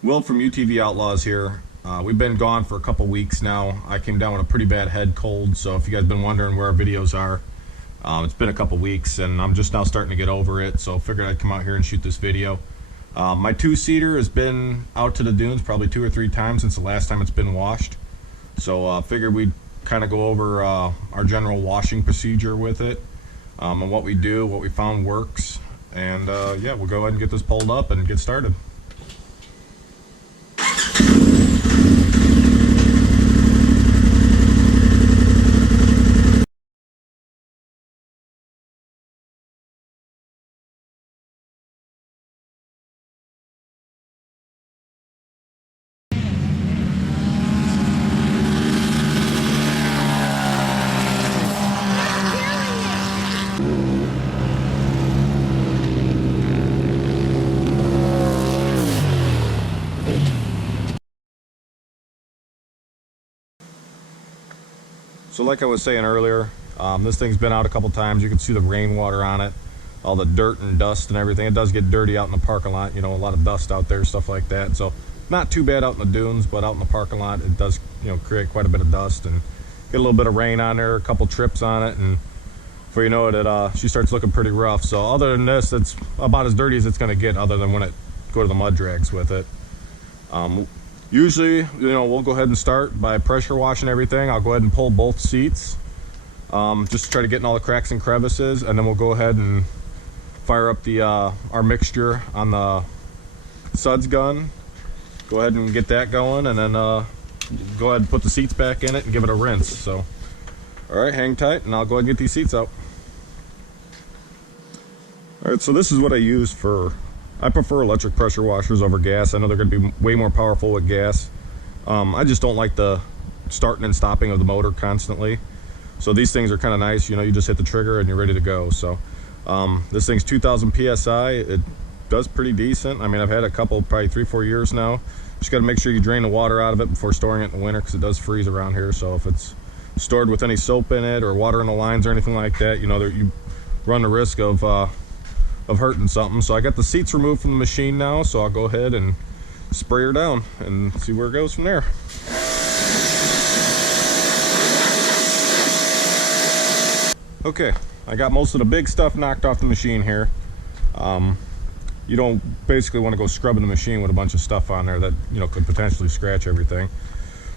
Will from UTV Outlaws here. We've been gone for a couple weeks now. I came down with a pretty bad head cold, so if you guys have been wondering where our videos are, it's been a couple weeks and I'm just now starting to get over it, so I figured I'd come out here and shoot this video. My two-seater has been out to the dunes probably 2 or 3 times since the last time it's been washed. So figured we'd kind of go over our general washing procedure with it, and what we do, what we found works, and yeah, we'll go ahead and get this pulled up and get started. So like I was saying earlier, this thing's been out a couple times. You can see the rainwater on it, all the dirt and dust and everything. It does get dirty out in the parking lot, you know, a lot of dust out there, stuff like that. So not too bad out in the dunes, but out in the parking lot, it does, you know, create quite a bit of dust and get a little bit of rain on there, a couple trips on it, and before you know it, she starts looking pretty rough. So other than this, it's about as dirty as it's going to get, other than when it go to the mud drags with it. Usually, you know, we'll go ahead and start by pressure washing everything. I'll go ahead and pull both seats, just to try to get in all the cracks and crevices, and then we'll go ahead and fire up the our mixture on the suds gun. Go ahead and get that going, and then go ahead and put the seats back in it and give it a rinse. So, all right, hang tight, and I'll go ahead and get these seats out. All right, so this is what I use for. I prefer electric pressure washers over gas. I know they're going to be way more powerful with gas. I just don't like the starting and stopping of the motor constantly. So these things are kind of nice. You know, you just hit the trigger and you're ready to go. So this thing's 2,000 PSI. It does pretty decent. I mean, I've had a couple, probably 3-4 years now. Just got to make sure you drain the water out of it before storing it in the winter, because it does freeze around here. So if it's stored with any soap in it or water in the lines or anything like that, you know, you run the risk of hurting something. So I got the seats removed from the machine now, so I'll go ahead and spray her down and see where it goes from there. Okay, I got most of the big stuff knocked off the machine here. You don't basically want to go scrubbing the machine with a bunch of stuff on there that, you know, could potentially scratch everything.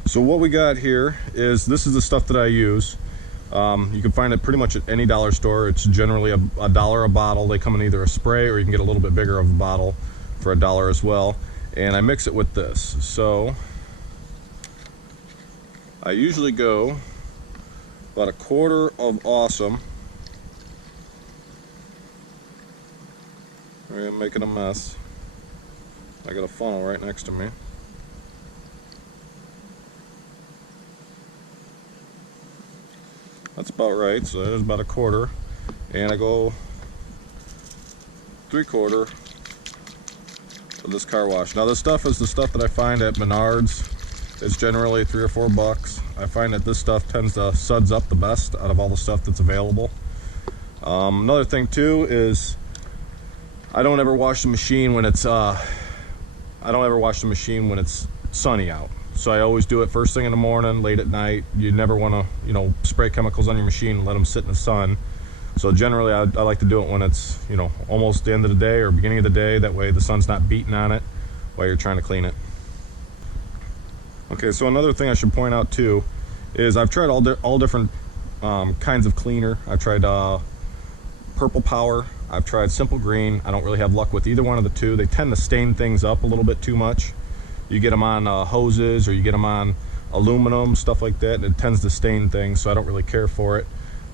So what we got here is, this is the stuff that I use. You can find it pretty much at any dollar store. It's generally a dollar a bottle. They come in either a spray, or you can get a little bit bigger of a bottle for $1 as well. And I mix it with this. So I usually go about a quarter of Awesome. I'm making a mess. I got a funnel right next to me. That's about right, so there's about a quarter. And I go 3/4 of this car wash. Now this stuff is the stuff that I find at Menards. It's generally $3 or $4. I find that this stuff tends to suds up the best out of all the stuff that's available. Another thing too is, I don't ever wash the machine when it's sunny out. So I always do it first thing in the morning, late at night. You never want to, you know, spray chemicals on your machine and let them sit in the sun. So generally I like to do it when it's, you know, almost the end of the day or beginning of the day. That way the sun's not beating on it while you're trying to clean it. Okay, so another thing I should point out too is I've tried all different kinds of cleaner. I've tried Purple Power. I've tried Simple Green. I don't really have luck with either one of the two. They tend to stain things up a little bit too much. You get them on hoses, or you get them on aluminum, stuff like that, and it tends to stain things, so I don't really care for it.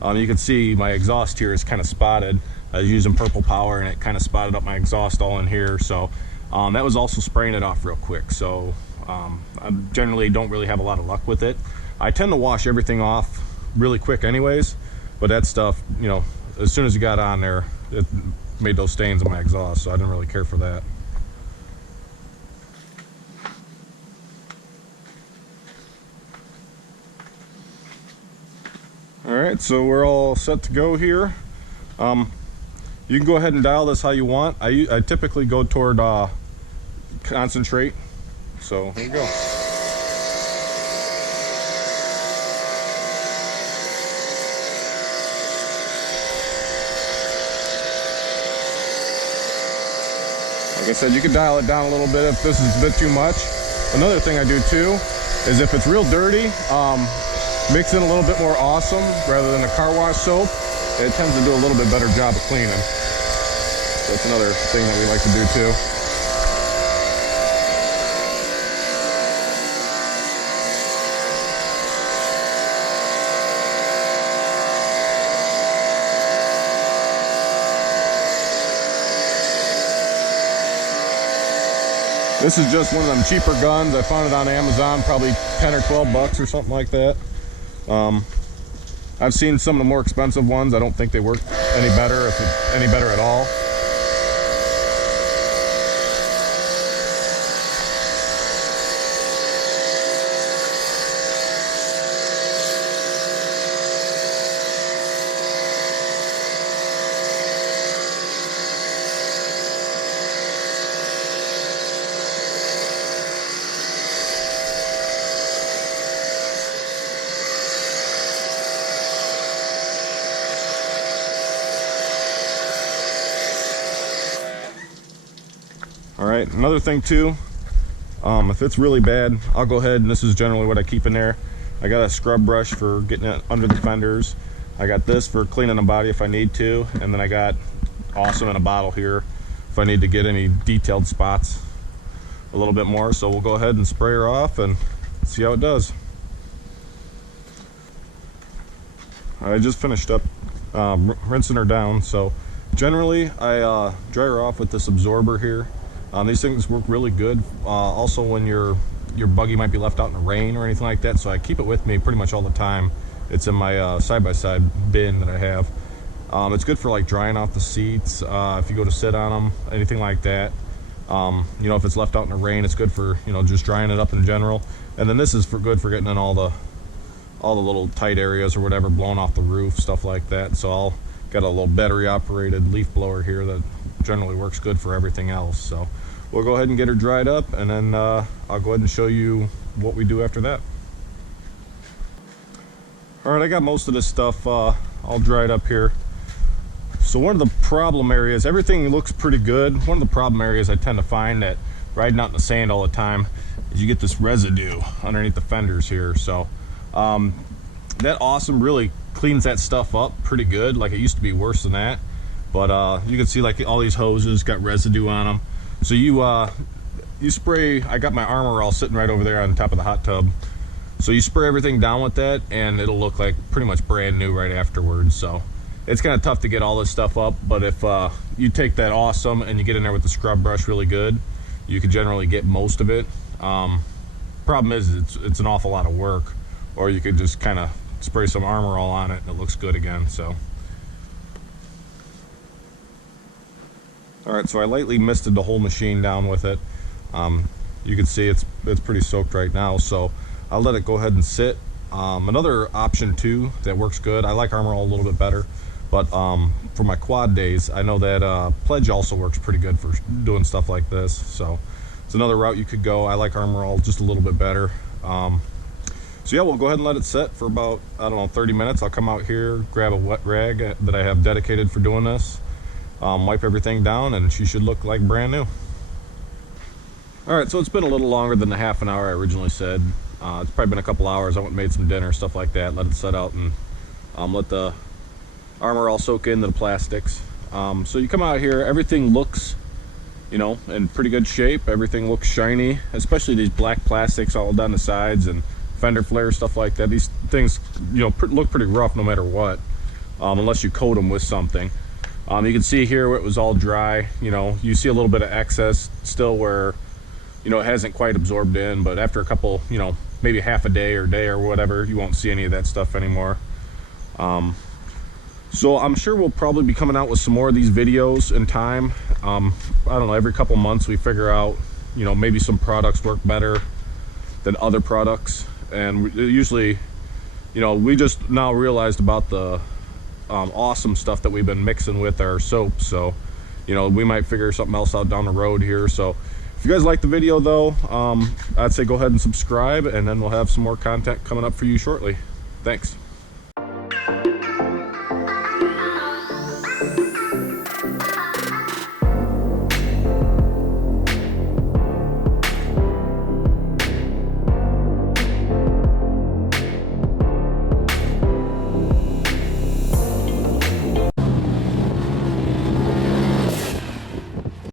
You can see my exhaust here is kind of spotted. I was using Purple Power and it kind of spotted up my exhaust all in here, so that was also spraying it off real quick. So I generally don't really have a lot of luck with it. I tend to wash everything off really quick anyways, but that stuff, you know, as soon as it got on there, it made those stains on my exhaust, so I didn't really care for that. Alright, so we're all set to go here. You can go ahead and dial this how you want. I typically go toward concentrate So here we go. Like I said, you can dial it down a little bit if this is a bit too much. Another thing I do too is if it's real dirty, mix in a little bit more Awesome rather than a car wash soap. It tends to do a little bit better job of cleaning. So that's another thing that we like to do too. This is just one of them cheaper guns. I found it on Amazon, probably 10 or 12 bucks or something like that. I've seen some of the more expensive ones. I don't think they work any better, if it's any better at all. Alright, another thing too, if it's really bad, I'll go ahead, and this is generally what I keep in there. I got a scrub brush for getting it under the fenders. I got this for cleaning the body if I need to, and then I got Awesome in a bottle here if I need to get any detailed spots a little bit more. So we'll go ahead and spray her off and see how it does. I just finished up rinsing her down. So generally I dry her off with this absorber here. These things work really good. Also when your buggy might be left out in the rain or anything like that, so I keep it with me pretty much all the time. It's in my side-by-side bin that I have. It's good for like drying off the seats, if you go to sit on them, anything like that. You know, if it's left out in the rain, it's good for, you know, just drying it up in general. And then this is good for getting in all the little tight areas or whatever, blowing off the roof, stuff like that. So I'll got a little battery operated leaf blower here that generally works good for everything else. So we'll go ahead and get her dried up, and then I'll go ahead and show you what we do after that. All right, I got most of this stuff all dried up here. So one of the problem areas, everything looks pretty good. One of the problem areas I tend to find that riding out in the sand all the time is you get this residue underneath the fenders here. So that Awesome really cleans that stuff up pretty good. Like, it used to be worse than that, but you can see like all these hoses got residue on them. So you spray, I got my Armor All sitting right over there on top of the hot tub. So you spray everything down with that and it'll look like pretty much brand new right afterwards. So it's kind of tough to get all this stuff up, but if you take that Awesome and you get in there with the scrub brush really good, you can generally get most of it. Problem is it's an awful lot of work, or you could just kind of spray some Armor All on it and it looks good again. So all right, so I lightly misted the whole machine down with it. You can see it's pretty soaked right now, so I'll let it go ahead and sit. Another option too that works good, I like Armor All a little bit better, but for my quad days, I know that Pledge also works pretty good for doing stuff like this. So it's another route you could go. I like Armor All just a little bit better. So yeah, we'll go ahead and let it set for about, I don't know, 30 minutes. I'll come out here, grab a wet rag that I have dedicated for doing this, wipe everything down, and she should look like brand new. All right, so it's been a little longer than the half an hour I originally said. It's probably been a couple hours. I went and made some dinner, stuff like that, let it set out, and let the Armor All soak into the plastics. So you come out here, everything looks, you know, in pretty good shape. Everything looks shiny, especially these black plastics all down the sides and fender flares, stuff like that. These things, you know, look pretty rough no matter what, unless you coat them with something. You can see here where it was all dry. You know, you see a little bit of excess still where, you know, it hasn't quite absorbed in, but after a couple, you know, maybe half a day or whatever, you won't see any of that stuff anymore. So I'm sure we'll probably be coming out with some more of these videos in time. I don't know, every couple months we figure out, you know, maybe some products work better than other products. And usually, you know, we just now realized about the Awesome stuff that we've been mixing with our soap. So, you know, we might figure something else out down the road here. So If you guys like the video though, I'd say go ahead and subscribe, and then we'll have some more content coming up for you shortly. Thanks.